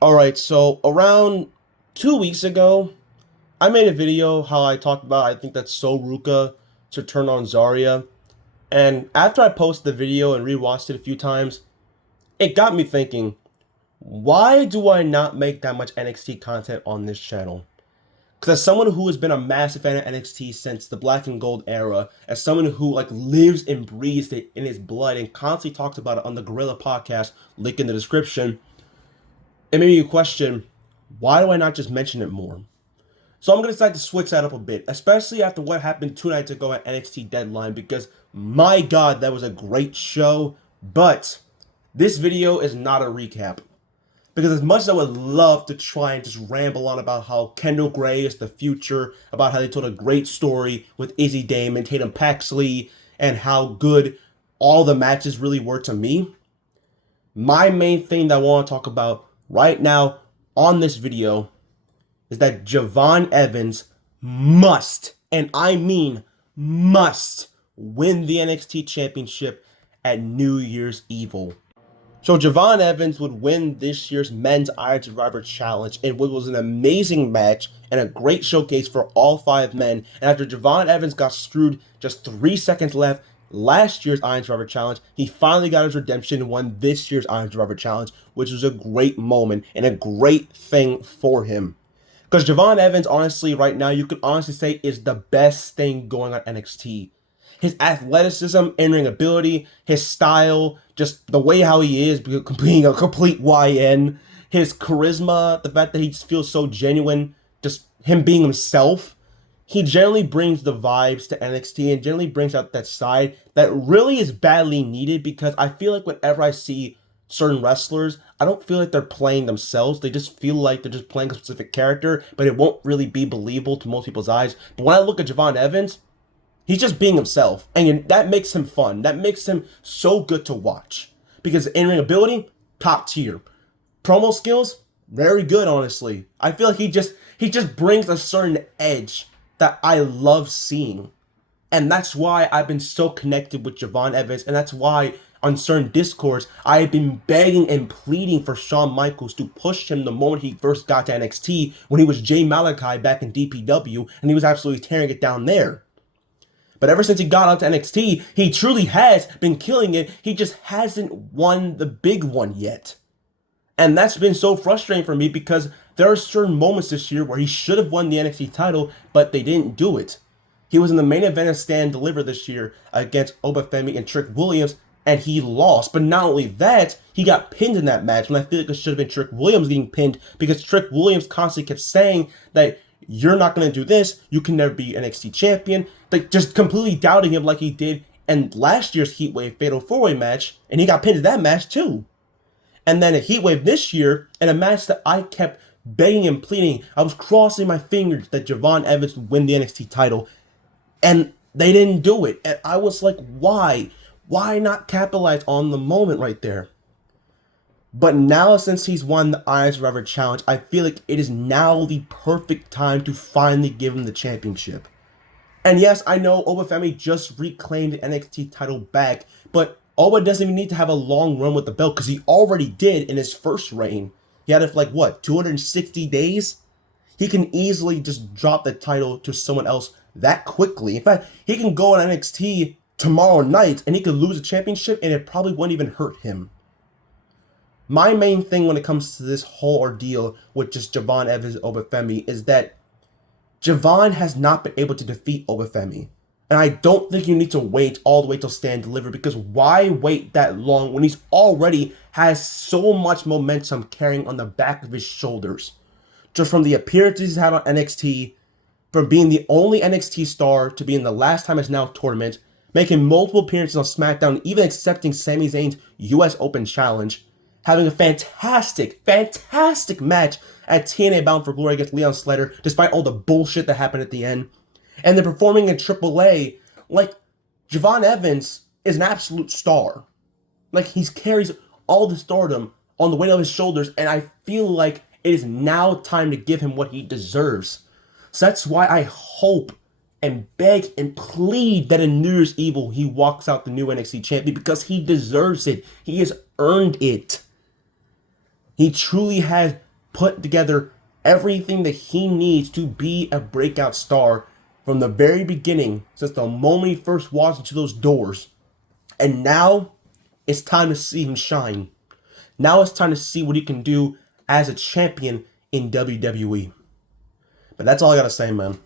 All right, so around 2 weeks ago, I made a video how I talked about I think that So Ruka to turn on Zarya. And after I posted the video and rewatched it a few times, it got me thinking, why do I not make that much NXT content on this channel? Because as someone who has been a massive fan of NXT since the Black and Gold era, as someone who lives and breathes it in his blood and constantly talks about it on the Gorilla podcast, link in the description, it made me question, why do I not just mention it more? So I'm going to decide to switch that up a bit, especially after what happened 2 nights ago at NXT Deadline, because my god, that was a great show. But this video is not a recap. Because as much as I would love to try and just ramble on about how Kendall Gray is the future, about how they told a great story with Izzy Damon, Tatum Paxley, and how good all the matches really were to me, my main thing that I want to talk about right now on this video is that Javon Evans must, and I mean must, win the NXT Championship at New Year's Evil. So Javon Evans would win this year's Men's Iron Survivor Challenge in what was an amazing match and a great showcase for all 5 men. And after Javon Evans got screwed just 3 seconds left last year's Iron Survivor Challenge, he finally got his redemption and won this year's Iron Survivor Challenge, which was a great moment and a great thing for him. Because Javon Evans, honestly, right now, you could honestly say is the best thing going on NXT. His athleticism, in-ring ability, his style, just the way how he is, being a complete YN, his charisma, the fact that he just feels so genuine, just him being himself, he generally brings the vibes to NXT and generally brings out that side that really is badly needed, because I feel like whenever I see certain wrestlers, I don't feel like they're playing themselves. They just feel like they're just playing a specific character, but it won't really be believable to most people's eyes. But when I look at Javon Evans, he's just being himself, and that makes him fun. That makes him so good to watch, because in-ring ability, top tier. Promo skills, very good, honestly. I feel like he just brings a certain edge that I love seeing. And that's why I've been so connected with Javon Evans, and that's why on certain discourse I have been begging and pleading for Shawn Michaels to push him the moment he first got to NXT, when he was Jay Malachi back in DPW, and he was absolutely tearing it down there. But ever since he got up to NXT, he truly has been killing it. He just hasn't won the big one yet. And that's been so frustrating for me, because there are certain moments this year where he should have won the NXT title, but they didn't do it. He was in the main event of Stand Deliver this year against Obafemi and Trick Williams, and he lost. But not only that, he got pinned in that match, when I feel like it should have been Trick Williams getting pinned, because Trick Williams constantly kept saying that you're not going to do this, you can never be NXT champion, like just completely doubting him like he did in last year's Heatwave Fatal 4-Way match, and he got pinned in that match too. And then a Heatwave this year, in a match that I kept begging and pleading, I was crossing my fingers that Javon Evans would win the NXT title, and they didn't do it. And I was like, why? Why not capitalize on the moment right there? But now, since he's won the Iron Survivor Challenge, I feel like it is now the perfect time to finally give him the championship. And yes, I know Obafemi just reclaimed the NXT title back, but Oba doesn't even need to have a long run with the belt, because he already did in his first reign. He had it for like, what, 260 days? He can easily just drop the title to someone else that quickly. In fact, he can go on NXT tomorrow night and he could lose the championship and it probably wouldn't even hurt him. My main thing when it comes to this whole ordeal with just Javon Evans and Obafemi is that Javon has not been able to defeat Obafemi. And I don't think you need to wait all the way till Stand Deliver, because why wait that long when he's already has so much momentum carrying on the back of his shoulders? Just from the appearances he's had on NXT, from being the only NXT star to be in the Last Time Is Now tournament, making multiple appearances on SmackDown, even accepting Sami Zayn's US Open Challenge, having a fantastic match at TNA Bound for Glory against Leon Slater, despite all the bullshit that happened at the end, and then performing in AAA. Like, Javon Evans is an absolute star. Like, he carries all the stardom on the weight of his shoulders, and I feel like it is now time to give him what he deserves. So that's why I hope and beg and plead that in New Year's Evil he walks out the new NXT champion, because he deserves it. He has earned it. He truly has put together everything that he needs to be a breakout star from the very beginning, since the moment he first walks into those doors. And now it's time to see him shine. Now it's time to see what he can do as a champion in WWE. But that's all I gotta say, man.